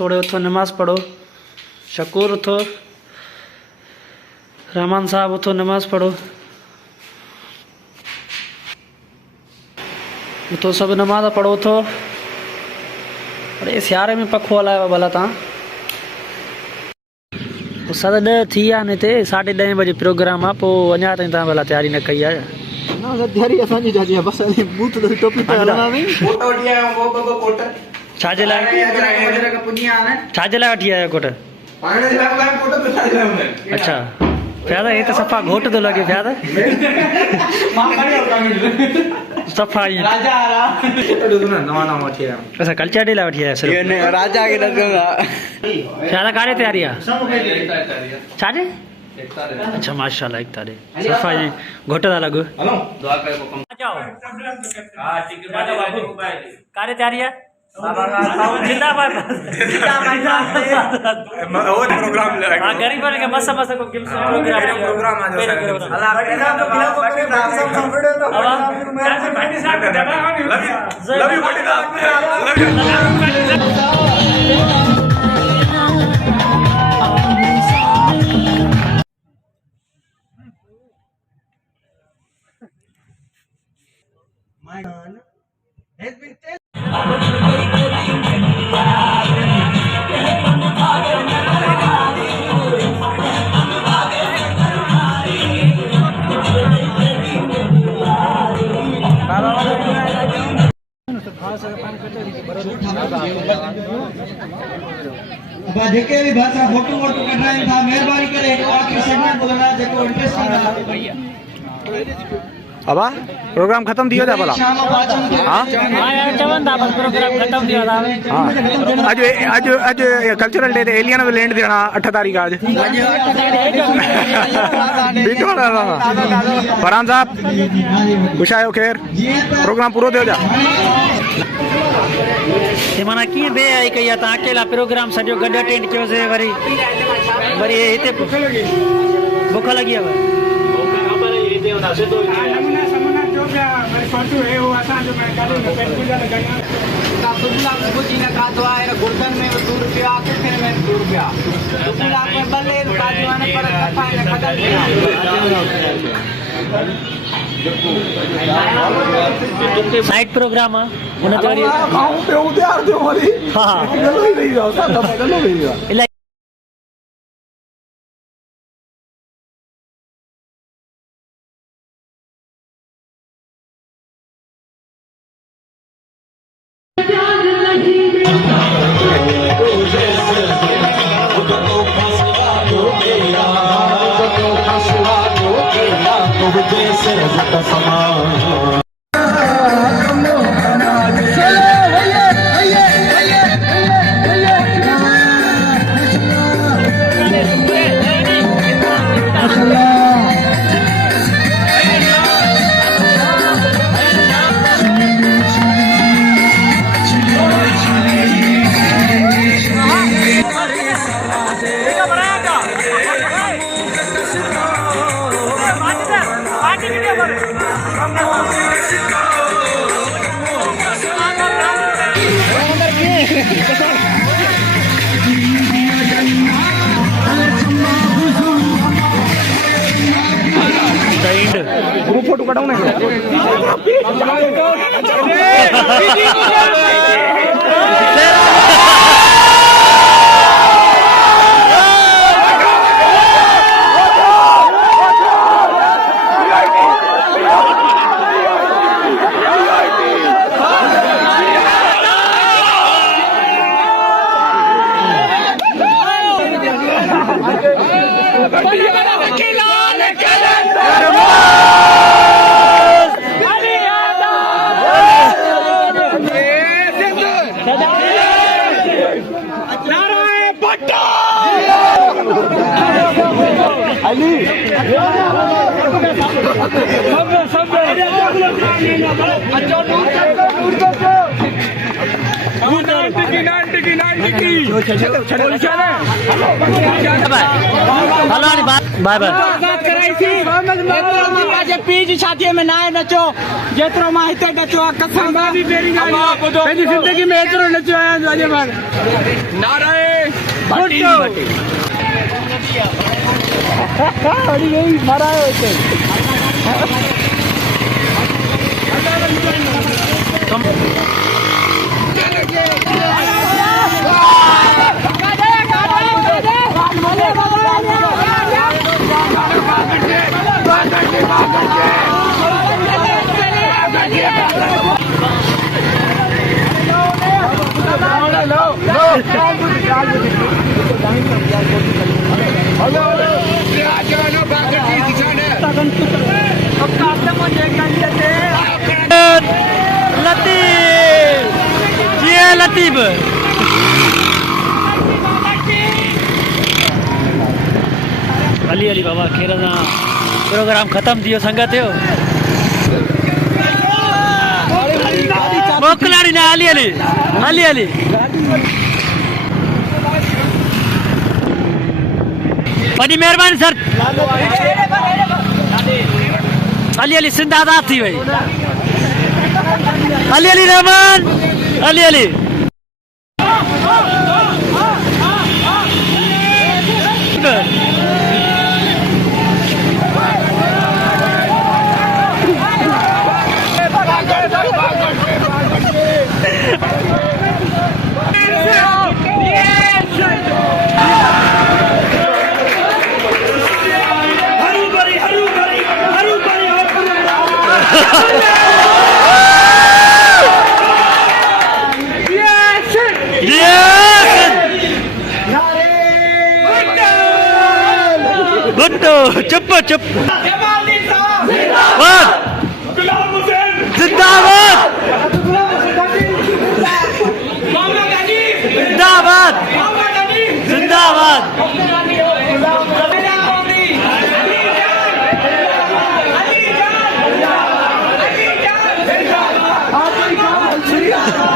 थोड़े उठो नमाज पढ़ो। शकूर उठो। रहमान साहब उठो नमाज पढ़ो। उठो सब नमाज पढ़ो उठो। अरे सियारे में पखो हलायो भला तव्हां। साढ़े 10 थी विया आहिनि हिते 10:30 बजे प्रोग्राम आहे पोइ अञा ताईं तव्हां भला तयारी न कई आहे। तयारी असांजी जाजी आहे बसि बूथ ते टोपी पाए हलंदा नी। फोटो वठी आया हूं वो कोट छाजे लाइ छाजे लाइ वठी आया कोट? पाण जे लाइ फोटो तो छाजे लाइ हूंदा। अच्छा प्यादा हे त सफ़ा घोट थो लॻे प्यादा। मां खणी आयो कमेंट सफ़ा ई राजा आला फोटो ॾिसो न नवा नवा वठी आया हूं। अच्छा कल्चर डे लाइ वठी आया सिर्फ़ ये राजा के लगंगा प्यादा कारे तयारी आहे? सब तयारी है छाजे? अच्छा माशाल्लाह एक तारे सफ़ा ई घोट था लॻो। हलो दुआ करे को कम जाओ हां ठीक है बाबू कारे तयारी आहे? जिंदाबाद वो प्रोग्राम लगा हां गरीब के मस्त मस्त को गिफ्ट प्रोग्राम आ जाओ अल्लाह भट्टी साहब तो बिना को करे भट्टी साहब का वीडियो तो भट्टी साहब को दबा लव यू भट्टी साहब My son has been जेके भी भाषा फोटो वोटो कढाइन था मेहरबानी करे आखिरी सेगमेंट बोलना जेको इंटरेस्टिंग है। अबा प्रोग्राम खत्म थी वियो भला? हाँ चवन था बस प्रोग्राम खत्म थी वियो हाँ अज अज अज कल्चरल डे ते एलियन लैंड थियणा 8 तारीख़ आज फरहान साहब खुश आयो खैर प्रोग्राम पूरो थियो जा माना कीअं बे आई कई आहे तव्हां अकेला प्रोग्राम सॼो गॾु अटेंड कयोसीं वरी वरी हिते बुख लॻी आहे गुर्दन में ₹2 किथे में ₹2 में भले काजू आने पर कथा है खतम नाइट प्रोग्राम आहे हुन ते वरी खाऊं पियो तयार थियो वरी हा गलो ही रही असां त गलो ही रही ग्रुप फोटो कटाऊ ना बाय बाय। पीउ जी शादीअ में नाहे नचो जेतिरो मां हिते नचो आहे कसम पंहिंजी ज़िंदगी में एतिरो नचो आहियां लतीफ़ हली हली बाबा खैर सां प्रोग्राम ख़त्म थी वियो संगत थियो मोकिलाड़ी न हली हली हली हली वॾी महिरबानी सर हली हली सिंध आज़ाद थी वई हली हली रहमान हली हली भुट्टो चुप चुप जिंदाबाद जिंदाबाद जिंदाबाद जिंदाबाद